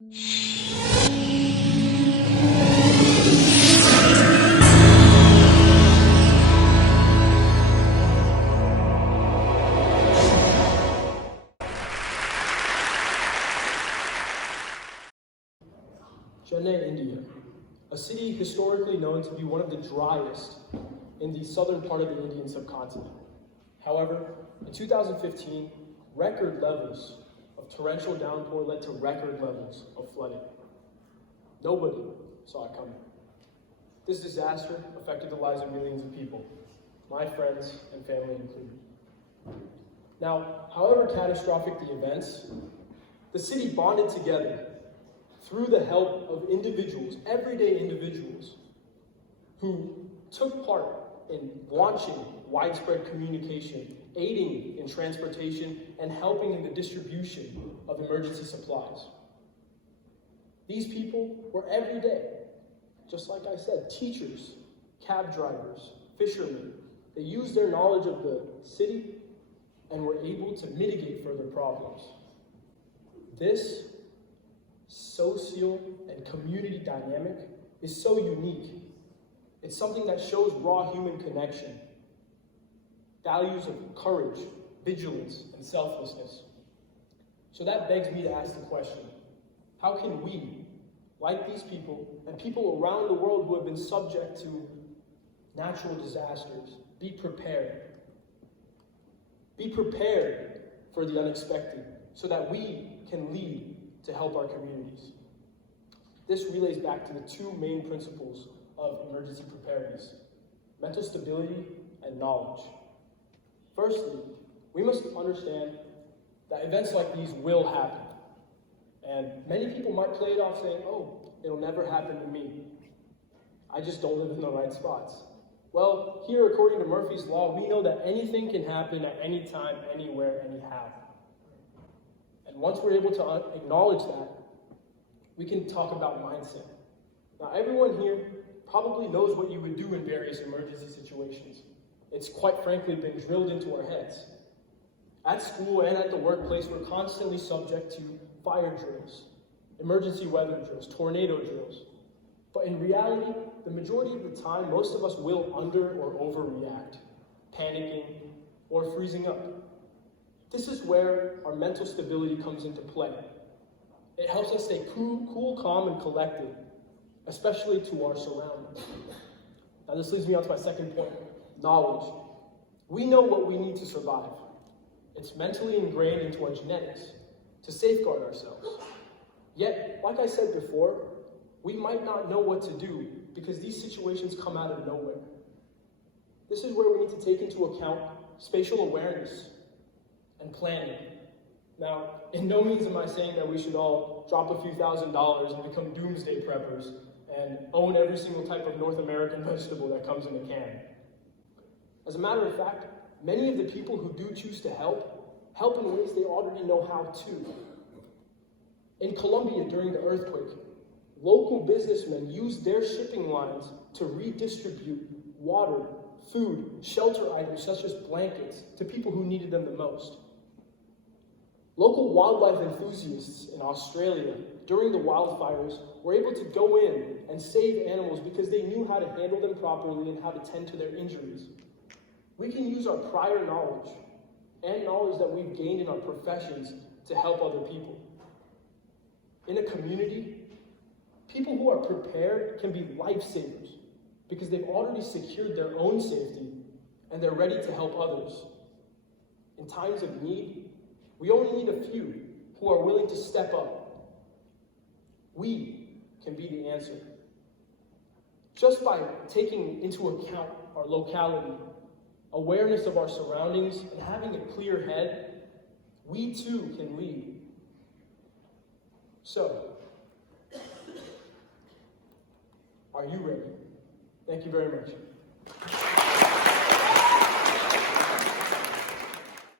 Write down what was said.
Chennai, India, a city historically known to be one of the driest in the southern part of the Indian subcontinent. However, in 2015, record levels of torrential downpour led to record levels of flooding. Nobody saw it coming. This disaster affected the lives of millions of people, my friends and family included. Now, however catastrophic the events, the city bonded together through the help of individuals, everyday individuals, who took part in launching widespread communication, aiding in transportation, and helping in the distribution of emergency supplies. These people were every day, just like I said, teachers, cab drivers, fishermen. They used their knowledge of the city and were able to mitigate further problems. This social and community dynamic is so unique. It's something that shows raw human connection, values of courage, vigilance, and selflessness. So that begs me to ask the question, how can we, like these people, and people around the world who have been subject to natural disasters, be prepared? Be prepared for the unexpected so that we can lead to help our communities. This relays back to the two main principles of emergency preparedness: mental stability and knowledge. Firstly, we must understand that events like these will happen. And many people might play it off saying, oh, it'll never happen to me. I just don't live in the right spots. Well, here, according to Murphy's Law, we know that anything can happen at any time, anywhere, anyhow. And once we're able to acknowledge that, we can talk about mindset. Now, everyone here probably knows what you would do in various emergency situations. It's quite frankly been drilled into our heads. At school and at the workplace, we're constantly subject to fire drills, emergency weather drills, tornado drills. But in reality, the majority of the time, most of us will under or overreact, panicking, or freezing up. This is where our mental stability comes into play. It helps us stay cool, calm, and collected, especially to our surroundings. Now this leads me on to my second point, knowledge. We know what we need to survive. It's mentally ingrained into our genetics to safeguard ourselves. Yet, like I said before, we might not know what to do because these situations come out of nowhere. This is where we need to take into account spatial awareness and planning. Now, in no means am I saying that we should all drop a few $1,000s and become doomsday preppers and own every single type of North American vegetable that comes in a can. As a matter of fact, many of the people who do choose to help in ways they already know how to. In Colombia during the earthquake, local businessmen used their shipping lines to redistribute water, food, shelter items such as blankets to people who needed them the most. Local wildlife enthusiasts in Australia during the wildfires were able to go in and save animals because they knew how to handle them properly and how to tend to their injuries. We can use our prior knowledge and knowledge that we've gained in our professions to help other people. In a community, people who are prepared can be lifesavers because they've already secured their own safety and they're ready to help others. In times of need, we only need a few who are willing to step up. We can be the answer. Just by taking into account our locality, awareness of our surroundings, and having a clear head, we too can lead. So, are you ready? Thank you very much.